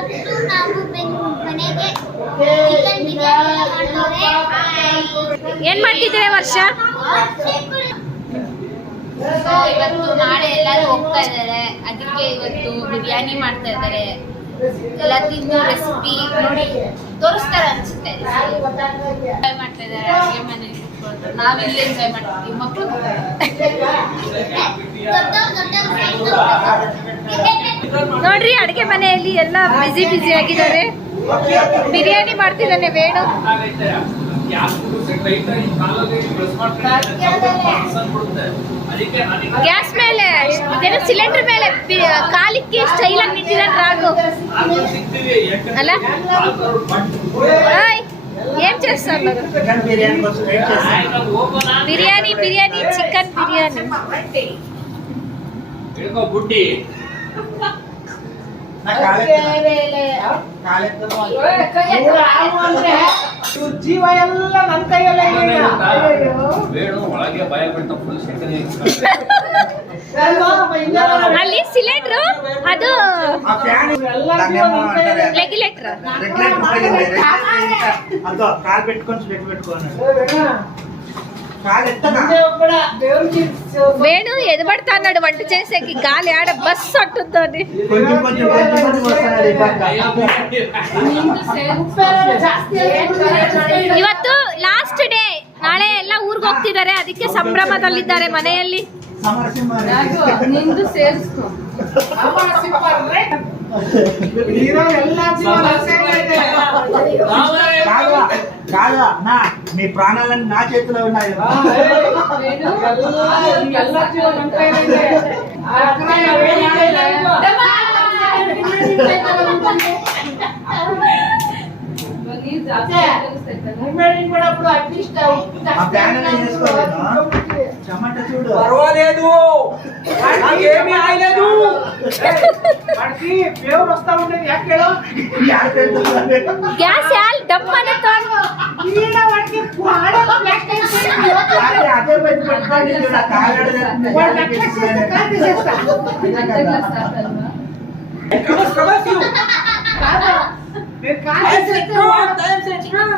ಇವತ್ತು ನಾವು ಮನೆಗೆ ಚಿಕನ್ ಬಿರಿಯಾನಿ ಮಾಡ್ತವ್ರೆ. ಏನ್ ಮಾಡ್ತಿದ್ದೀರಾ ವರ್ಷ? ಸೊ ಇವತ್ತು ನಾಳೆ ಎಲ್ಲರೂ ಹೋಗ್ತಾ ಇದ್ದಾರೆ, ಅದಕ್ಕೆ ಇವತ್ತು ಬಿರಿಯಾನಿ ಮಾಡ್ತಾ ಇದ್ದಾರೆ. ಎಲ್ಲ ತಿಂದು ರೆಸಿಪಿ ನೋಡಿ ತೋರಿಸ್ತಾರೆ ಅನ್ಸುತ್ತೆ. ಎಂಜಾಯ್ ಮಾಡ್ತಾ ಇದ್ದಾರೆ ಅಡುಗೆ ಮನೇಲಿ ಕೂತ್ಕೊಂಡು. ನಾವಿಲ್ಲಿ ಎಂಜಾಯ್ ಮಾಡ್ತೀವಿ, ಮಕ್ಕಳು ನೋಡ್ರಿ ಅಡುಗೆ ಮನೆಯಲ್ಲಿ ಎಲ್ಲ ಬಿಸಿ ಆಗಿದ್ದಾರೆ. ಬಿರಿಯಾನಿ ಮಾಡ್ತಿದ್ದಾನೆ ವೇಣು. ಗ್ಯಾಸ್ ಮೇಲೆ ಸಿಲಿಂಡರ್ ಮೇಲೆ ಕಾಲಿಕ್ಕೆ ಸ್ಟೈಲ್ ಆಗಿ ನಿಂತಿದ್ದಾನೆ ರಾಘು ಅಲ್ಲ. ఏం చేస్తారు? బిర్యానీ బిర్యానీ చికెన్ బిర్యానీ. ಜೀವ ಎಲ್ಲ ನನ್ನ ಕೈಯಲ್ಲೇ ಅಲ್ಲಿ ಸಿಲಿಂಡ್ರು ಅದು ರೆಗ್ಯುಲೇಟರ್ కాలు పెట్టుకొని స్వెట్ పెట్టుకోను వేణు ఎదబడతా అన్నాడు వంట చేసేకి. గాలి ఆడ బస్ అట్టుంది. ಇವತ್ತು ಲಾಸ್ಟ್ ಡೇ, ನಾಳೆ ಎಲ್ಲ ಊರಿಗೆ ಹೋಗ್ತಿದ್ದಾರೆ, ಅದಕ್ಕೆ ಸಂಭ್ರಮದಲ್ಲಿದ್ದಾರೆ ಮನೆಯಲ್ಲಿ. ನಿಂದು ಸೇರಿಸ್ಕೊ. మీ ప్రాణాలన్నీ నా చేతిలో ఉన్నాయి. చెమట చూడు, పర్వాలేదు, ఏమీ ఆయలేదు. వస్తా ఉండేది గ్యాస్ యాల్ డమ్ అనే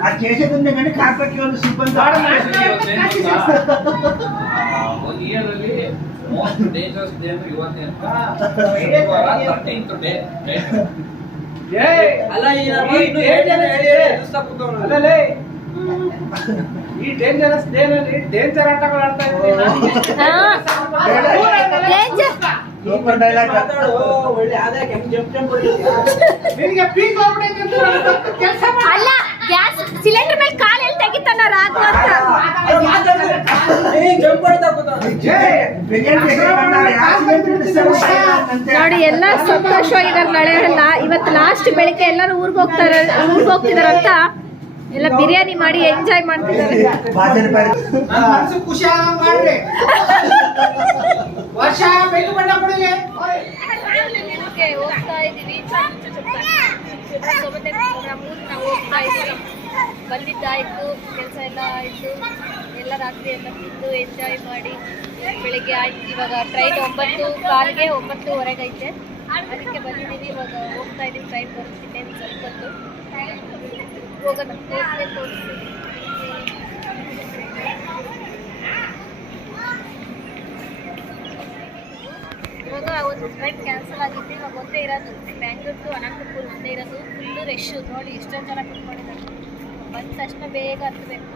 అది చేసేది ఉంది కానీ కార్పెట్ వాళ్ళు సిబ్బంది most dangerous day ಇವತ್ತೇ ಅಂತ 13th day. ಅಲ್ಲ ಈ ಡೇಂಜರಸ್ ಡೇ ನಲ್ಲಿ ಡೇಂಜರ್ ಆಟಗಳು ಆಡ್ತಾ ಇದ್ದೀನಿ. ಅಲ್ಲ, ಗ್ಯಾಸ್ ಸಿಲಿಂಡರ್ ಮೇಲೆ ಕಾಲು ಎಲ್ಲಿ ತೆಗಿತಾನ ರಾಘು ಅಂತ ನೋಡಿ. ಎಲ್ಲ ಸಂತೋಷವಾಗಿದ್ದಾರೆ. ನಾಳೆ ಎಲ್ಲ ಇವತ್ತು ಲಾಸ್ಟ್ ಬೆಳಿಗ್ಗೆ ಎಲ್ಲರೂ ಊರಿಗೆ ಹೋಗ್ತಿದಾರಂತ ಎಲ್ಲ ಬಿರಿಯಾನಿ ಮಾಡಿ ಎಂಜಾಯ್ ಮಾಡ್ತಿದ್ದಾರೆ. ಖುಷಿ ಮಾಡ್ರಿ ವರ್ಷ ಬೆನ್ನು ಬಣ್ಣ ಕೊಡಲಿ. ಹೋಗ್ತಾ ಇದೀವಿ, ನಾವು ಹೋಗ್ತಾ ಇದೀವಿ. ಬಂದಿದ್ದಾಯ್ತು, ಕೆಲಸ ಎಲ್ಲ ಆಯಿತು, ಎಲ್ಲ ರಾತ್ರಿ ಎಲ್ಲ ತಿಂದು ಎಂಜಾಯ್ ಮಾಡಿ ಬೆಳಿಗ್ಗೆ ಆಯ್ತು. ಇವಾಗ ಟ್ರೈನ್ 9:15ಗೆ 9:15 ಐತೆ, ಅದಕ್ಕೆ ಬಂದಿದ್ದೀವಿ. ಇವಾಗ ಹೋಗ್ತಾ ಇದ್ದೀವಿ. ಟ್ರೈನ್ ಬರುತ್ತೆ ಸ್ವಲ್ಪ ಹೊತ್ತು, ಹೋಗೋಣ ತೋರಿಸಿ. ಇವಾಗ ಒಂದು ಟ್ರೈನ್ ಕ್ಯಾನ್ಸಲ್ ಆಗಿತ್ತು. ಇವಾಗ ಒಂದೇ ಇರೋದು, ಬ್ಯಾಂಗ್ಳೂರ್ ಟು ಅನಂತಪುರ ಒಂದೇ ಇರೋದು. ಫುಲ್ಲು ರಶ್ಶು ನೋಡಿ, ಎಷ್ಟೊಂದು ಜನ ಕುತ್ಕೊಂಡಿದ್ದಾರೆ. ಬಂದ ತಕ್ಷಣ ಬೇಗ ಹತ್ತಬೇಕು.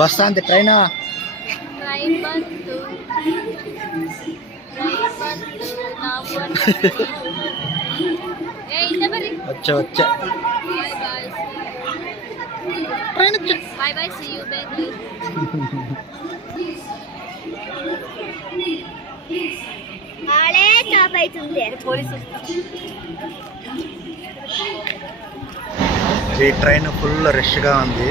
వస్తా అంతే ట్రైన్ ಬಂತು, ನಾವು వచ్చా ట్రైన్ వచ్చా. ಬಾಯ್ ಬಾಯ್, ಸಿ ಯು ಬೆಂಗಳೂರು. ನಾಳೆ ಚಾಪ್ ಆಯ್ತಂತೆ ಪೊಲೀಸ್. ఈ ట్రైన్ ఫుల్ రష్గా ఉంది.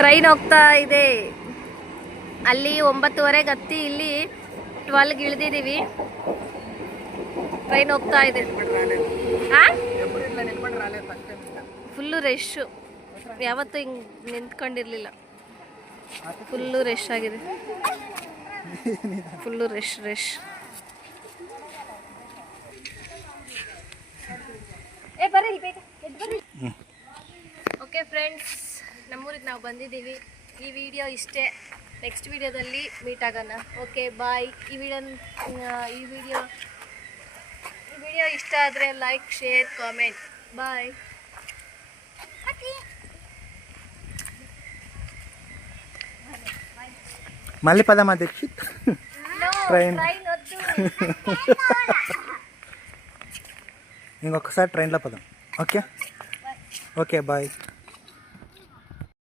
ಟ್ರೈನ್ ಹೋಗ್ತಾ ಇದೆ. ಅಲ್ಲಿ 9:30ಗೆ ಹತ್ತಿ ಇಲ್ಲಿ 12ಗೆ ಇಳಿದಿದ್ದೀವಿ. ಟ್ರೈನ್ ಹೋಗ್ತಾ ಇದೆ. ಫುಲ್ಲು ರಶ್ಶು, ಯಾವತ್ತೂ ಹಿಂಗೆ ನಿಂತ್ಕೊಂಡಿರಲಿಲ್ಲ. ಫುಲ್ಲು ರಶ್ ಆಗಿದೆ, ಫುಲ್ಲು ರಶ್. ಓಕೆ ಫ್ರೆಂಡ್ಸ್, ನಮ್ಮೂರಿಗೆ ನಾವು ಬಂದಿದ್ದೀವಿ. ಈ ವಿಡಿಯೋ ಇಷ್ಟೇ. ನೆಕ್ಸ್ಟ್ ವಿಡಿಯೋದಲ್ಲಿ ಮೀಟ್ ಆಗೋಣ. Okay bye. ಈ ವಿಡಿಯೋ ಇಷ್ಟ ಆದರೆ ಲೈಕ್, ಶೇರ್, ಕಾಮೆಂಟ್. ಬಾಯ್. మళ్ళీ పదమా దీక్షిత్ ట్రైన్ ఇంకొకసారి ట్రైన్లో పదం. Okay okay bye.